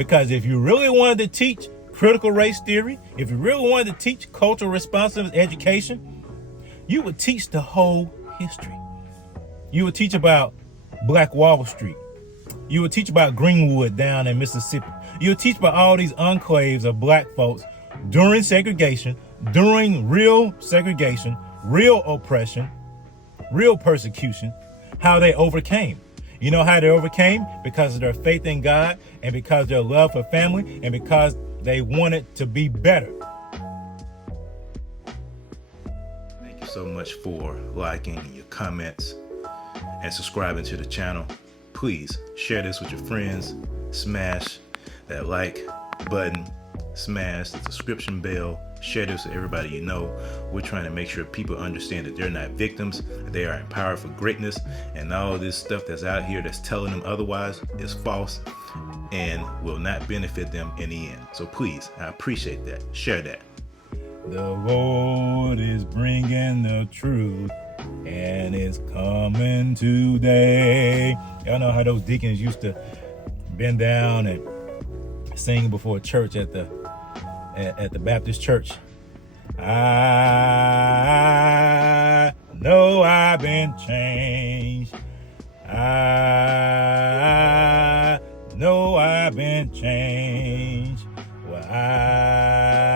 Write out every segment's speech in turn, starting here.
Because if you really wanted to teach critical race theory, if you really wanted to teach cultural responsive education, you would teach the whole history. You would teach about Black Wall Street. You would teach about Greenwood down in Mississippi. You would teach about all these enclaves of black folks during segregation, during real segregation, real oppression, real persecution, how they overcame. You know how they overcame? Because of their faith in God and because of their love for family and because they wanted to be better. Thank you so much for liking your comments and subscribing to the channel. Please share this with your friends. Smash that like button. Smash the subscription bell. Share this with everybody you know. We're trying to make sure people understand that they're not victims, they are empowered for greatness, and all this stuff that's out here that's telling them otherwise is false and will not benefit them in the end. So please, I appreciate that. Share that. The Lord is bringing the truth, and it's coming today. Y'all know how those deacons used to bend down and sing before church at the Baptist church. I know I've been changed. I know I've been changed. Well, I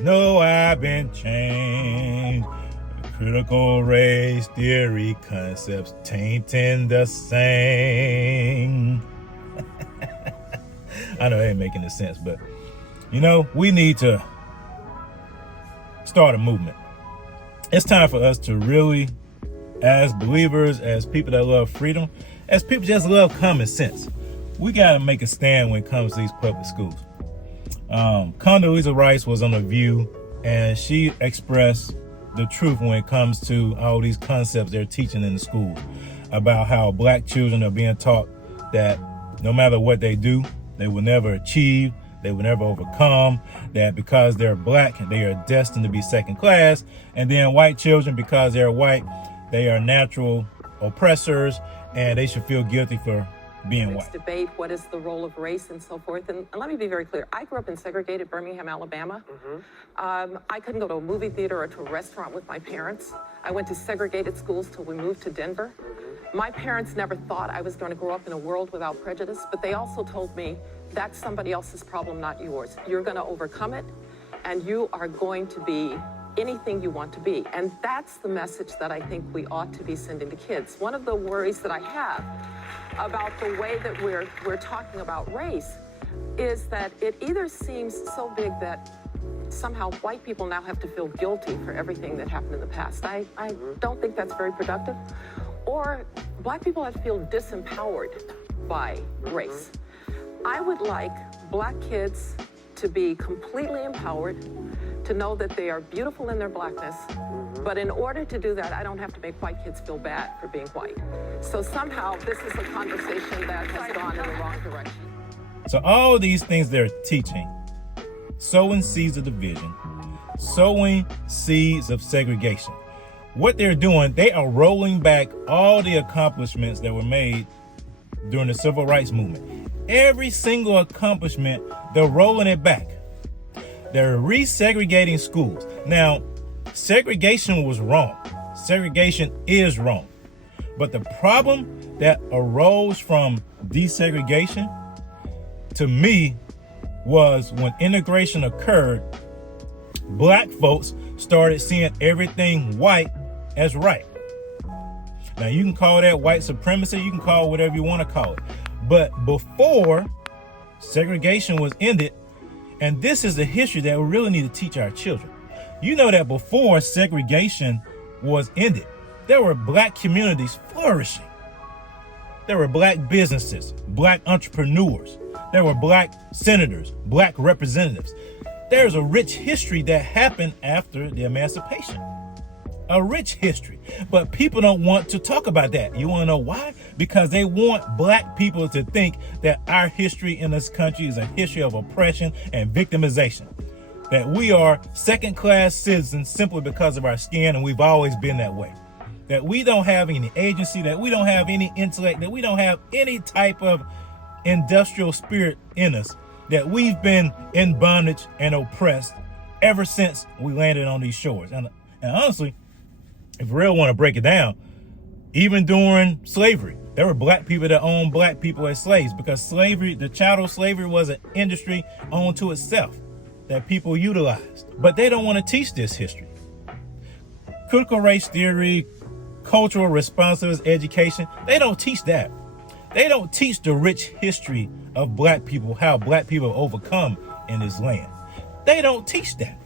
know I've been changed. Critical race theory concepts tainting the same. I know it ain't making any sense, but you know, we need to start a movement. It's time for us to really, as believers, as people that love freedom, as people just love common sense, we got to make a stand when it comes to these public schools. Condoleezza Rice was on The View, and she expressed the truth when it comes to all these concepts they're teaching in the schools about how black children are being taught that no matter what they do, they will never achieve, they will never overcome, that because they're black, they are destined to be second class. And then white children, because they're white, they are natural oppressors and they should feel guilty for being white. Debate what is the role of race and so forth. And let me be very clear. I grew up in segregated Birmingham, Alabama. I couldn't go to a movie theater or to a restaurant with my parents. I went to segregated schools till we moved to Denver. My parents never thought I was going to grow up in a world without prejudice, but they also told me that's somebody else's problem, not yours. You're going to overcome it, and you are going to be anything you want to be. And that's the message that I think we ought to be sending to kids. One of the worries that I have about the way that we're talking about race is that it either seems so big that somehow white people now have to feel guilty for everything that happened in the past. I don't think that's very productive. Or black people have to feel disempowered by race. I would like black kids to be completely empowered, to know that they are beautiful in their blackness. But in order to do that, I don't have to make white kids feel bad for being white. So somehow this is a conversation that has gone in the wrong direction. So all these things they're teaching, sowing seeds of division, sowing seeds of segregation. What they're doing, they are rolling back all the accomplishments that were made during the civil rights movement. Every single accomplishment, they're rolling it back. They're resegregating schools. Now, segregation was wrong. Segregation is wrong. But the problem that arose from desegregation, to me, was when integration occurred, black folks started seeing everything white as right. Now, you can call that white supremacy, you can call it whatever you want to call it. But before segregation was ended, and this is the history that we really need to teach our children. You know that before segregation was ended, there were black communities flourishing. There were black businesses, black entrepreneurs. There were black senators, black representatives. There's a rich history that happened after the emancipation. A rich history. But people don't want to talk about that. You want to know why? Because they want black people to think that our history in this country is a history of oppression and victimization. That we are second-class citizens simply because of our skin, and we've always been that way. That we don't have any agency, that we don't have any intellect, that we don't have any type of industrial spirit in us that we've been in bondage and oppressed ever since we landed on these shores. And honestly, if you really want to break it down, even during slavery, there were black people that owned black people as slaves, because slavery, the chattel slavery, was an industry unto itself that people utilized. But they don't want to teach this history. Critical race theory, cultural responsiveness education, they don't teach that. They don't teach the rich history of black people, how black people have overcome in this land. They don't teach that.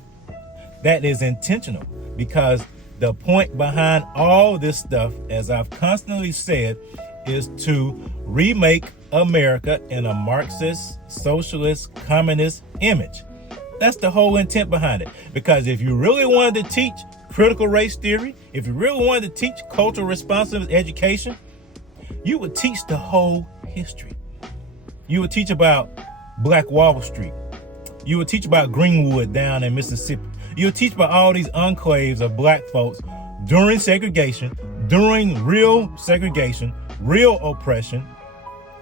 That is intentional, because the point behind all this stuff, as I've constantly said, is to remake America in a Marxist, socialist, communist image. That's the whole intent behind it. Because if you really wanted to teach critical race theory, if you really wanted to teach cultural responsiveness education, you would teach the whole history. You would teach about Black Wall Street. You would teach about Greenwood down in Mississippi. You would teach about all these enclaves of black folks during segregation, during real segregation, real oppression,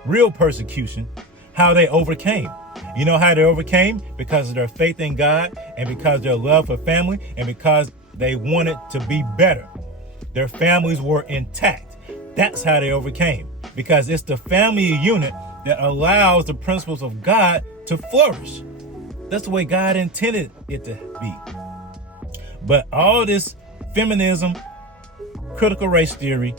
real persecution, how they overcame. You know how they overcame? Because of their faith in God, and because of their love for family, and because they wanted to be better. Their families were intact. That's how they overcame. Because it's the family unit that allows the principles of God to flourish. That's the way God intended it to be. But all this feminism, critical race theory,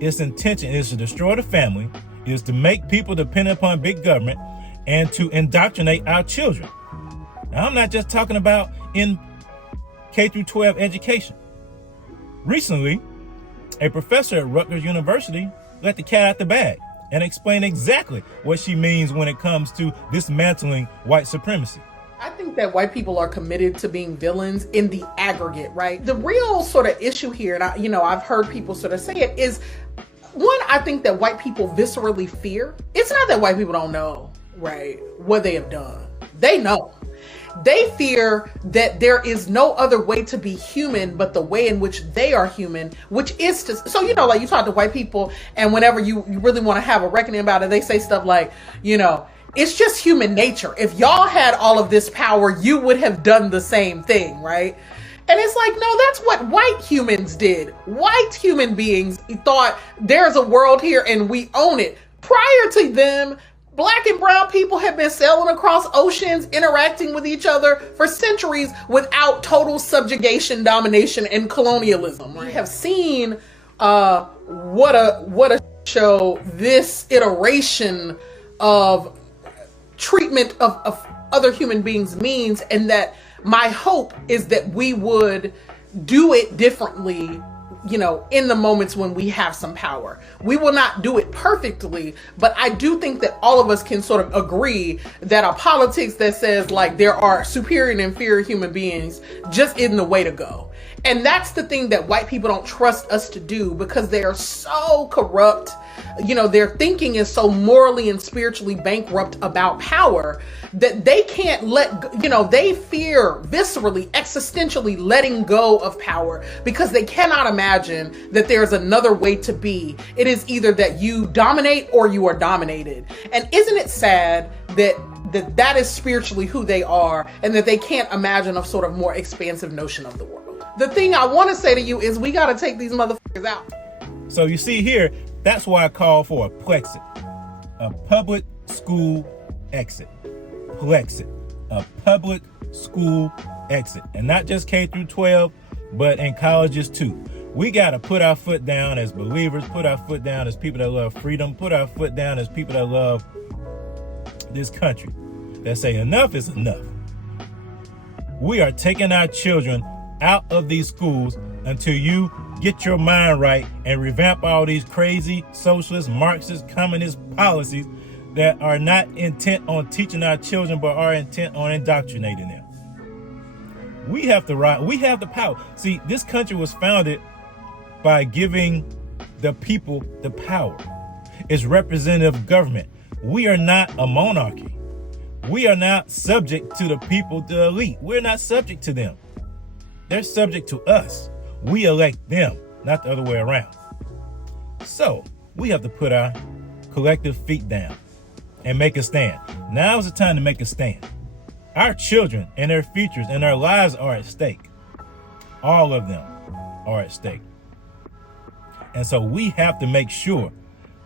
its intention is to destroy the family, is to make people dependent upon big government, and to indoctrinate our children. Now, I'm not just talking about in K through 12 education. Recently, a professor at Rutgers University let the cat out the bag and explained exactly what she means when it comes to dismantling white supremacy. I think that white people are committed to being villains in the aggregate, right? The real sort of issue here, and I've heard people sort of say it, is one, I think that white people viscerally fear. It's not that white people don't know, right, what they have done. They know. They fear that there is no other way to be human but the way in which they are human, which is to, so, like you talk to white people, and whenever you really want to have a reckoning about it, they say stuff like, it's just human nature. If y'all had all of this power, you would have done the same thing, right? And it's like, no, that's what white humans did. White human beings thought there's a world here and we own it. Prior to them, Black and brown people have been sailing across oceans, interacting with each other for centuries without total subjugation, domination, and colonialism. We have seen what a show this iteration of treatment of other human beings means, and that my hope is that we would do it differently, in the moments when we have some power. We will not do it perfectly, but I do think that all of us can sort of agree that a politics that says like there are superior and inferior human beings just isn't the way to go. And that's the thing that white people don't trust us to do, because they are so corrupt. Their thinking is so morally and spiritually bankrupt about power that they can't they fear viscerally, existentially letting go of power, because they cannot imagine that there's another way to be. It is either that you dominate or you are dominated. And isn't it sad that is spiritually who they are, and that they can't imagine a sort of more expansive notion of the world? The thing I want to say to you is we got to take these motherfuckers out. So you see here, that's why I call for a Plexit, a public school exit. Plexit, a public school exit. And not just K through 12, but in colleges too. We got to put our foot down as believers, put our foot down as people that love freedom, put our foot down as people that love this country, that say enough is enough. We are taking our children out of these schools until you get your mind right and revamp all these crazy socialist, Marxist, communist policies that are not intent on teaching our children, but are intent on indoctrinating them. We have the right, we have the power. See, this country was founded by giving the people the power. It's representative government. We are not a monarchy. We are not subject to the people, the elite. We're not subject to them. They're subject to us. We elect them, not the other way around. So we have to put our collective feet down and make a stand. Now is the time to make a stand. Our children and their futures and their lives are at stake. All of them are at stake. And so we have to make sure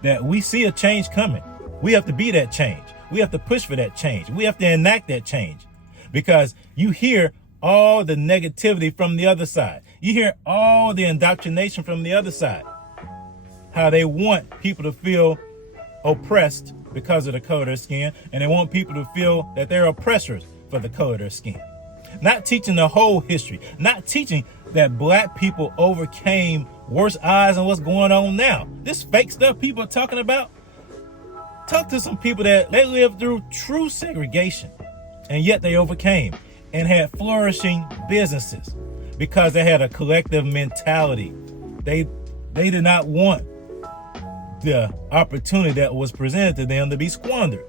that we see a change coming. We have to be that change. We have to push for that change. We have to enact that change, because you hear all the negativity from the other side. You hear all the indoctrination from the other side. How they want people to feel oppressed because of the color of their skin, and they want people to feel that they're oppressors for the color of their skin. Not teaching the whole history, not teaching that black people overcame worse odds than what's going on now. This fake stuff people are talking about. Talk to some people that they lived through true segregation, and yet they overcame and had flourishing businesses because they had a collective mentality. They did not want the opportunity that was presented to them to be squandered.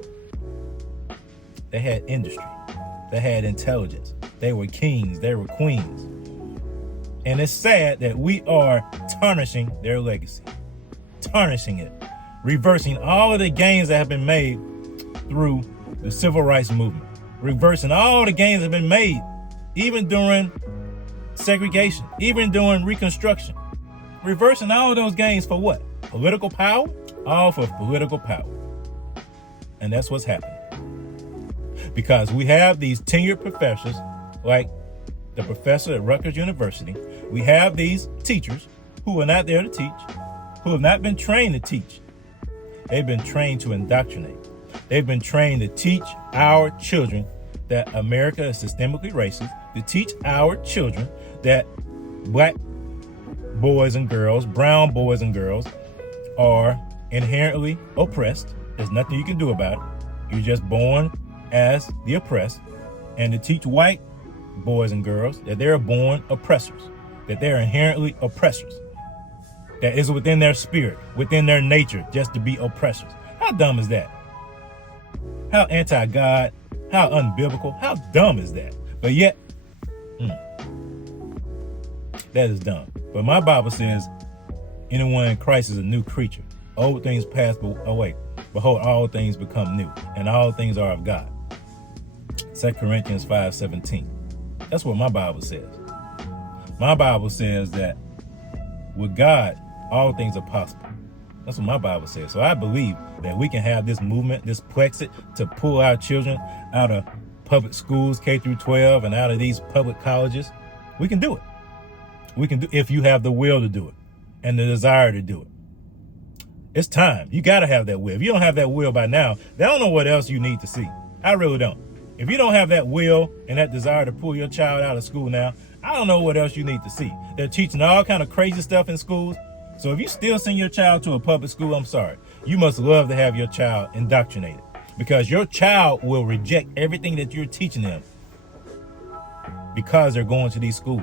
They had industry. They had intelligence. They were kings. They were queens. And it's sad that we are tarnishing their legacy, tarnishing it, reversing all of the gains that have been made through the civil rights movement, reversing all the gains that have been made even during segregation, even during Reconstruction, reversing all of those gains for what? Political power? All for political power. And that's what's happening. Because we have these tenured professors, like the professor at Rutgers University. We have these teachers who are not there to teach, who have not been trained to teach. They've been trained to indoctrinate. They've been trained to teach our children that America is systemically racist, to teach our children that black boys and girls, brown boys and girls are inherently oppressed. There's nothing you can do about it. You're just born as the oppressed. And to teach white boys and girls that they're born oppressors, that they're inherently oppressors, that is within their spirit, within their nature, just to be oppressors. How dumb is that? How anti-God, how unbiblical, how dumb is that? But yet, that is dumb. But my Bible says, anyone in Christ is a new creature. Old things pass away. Behold, all things become new, and all things are of God. 2 Corinthians 5:17. That's what my Bible says. My Bible says that with God, all things are possible. That's what my Bible says. So I believe that we can have this movement, this Plexit, to pull our children out of public schools, K through 12, and out of these public colleges. We can do it. We can do, if you have the will to do it and the desire to do it. It's time. You got to have that will. If you don't have that will by now, I don't know what else you need to see. I really don't. If you don't have that will and that desire to pull your child out of school now, I don't know what else you need to see. They're teaching all kind of crazy stuff in schools. So if you still send your child to a public school, I'm sorry. You must love to have your child indoctrinated, because your child will reject everything that you're teaching them because they're going to these schools.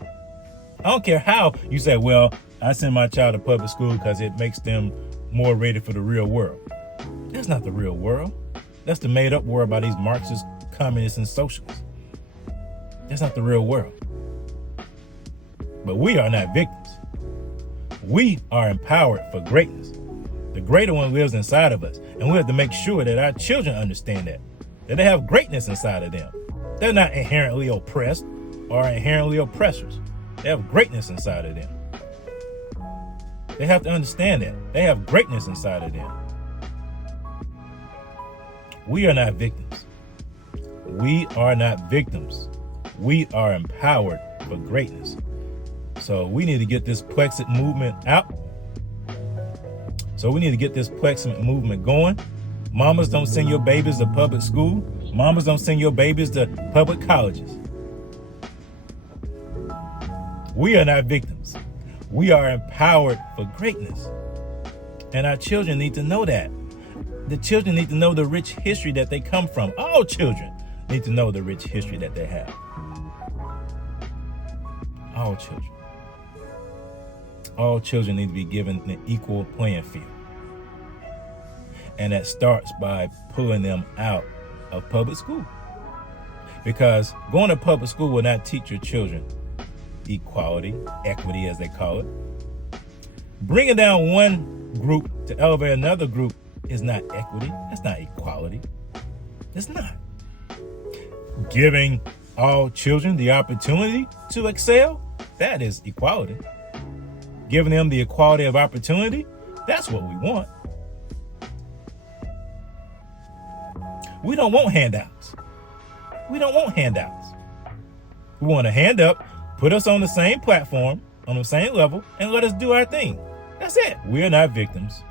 I don't care how you say, well, I send my child to public school because it makes them more ready for the real world. That's not the real world. That's the made up world by these Marxists, communists, and socialists. That's not the real world. But we are not victims. We are empowered for greatness. The greater one lives inside of us. And we have to make sure that our children understand that they have greatness inside of them. They're not inherently oppressed or inherently oppressors. They have greatness inside of them. They have to understand that. They have greatness inside of them. We are not victims. We are not victims. We are empowered for greatness. So we need to get this Plexit movement out. So we need to get this Plexit movement going. Mamas, don't send your babies to public school. Mamas, don't send your babies to public colleges. We are not victims. We are empowered for greatness. And our children need to know that. The children need to know the rich history that they come from. All children need to know the rich history that they have. All children. All children need to be given an equal playing field. And that starts by pulling them out of public school. Because going to public school will not teach your children equality, equity as they call it. Bringing down one group to elevate another group is not equity. That's not equality. It's not. Giving all children the opportunity to excel, that is equality. Giving them the equality of opportunity, that's what we want. We don't want handouts. We don't want handouts. We want a hand up, put us on the same platform, on the same level, and let us do our thing. That's it. We are not victims.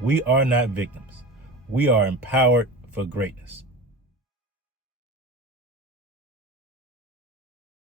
We are not victims. We are empowered for greatness.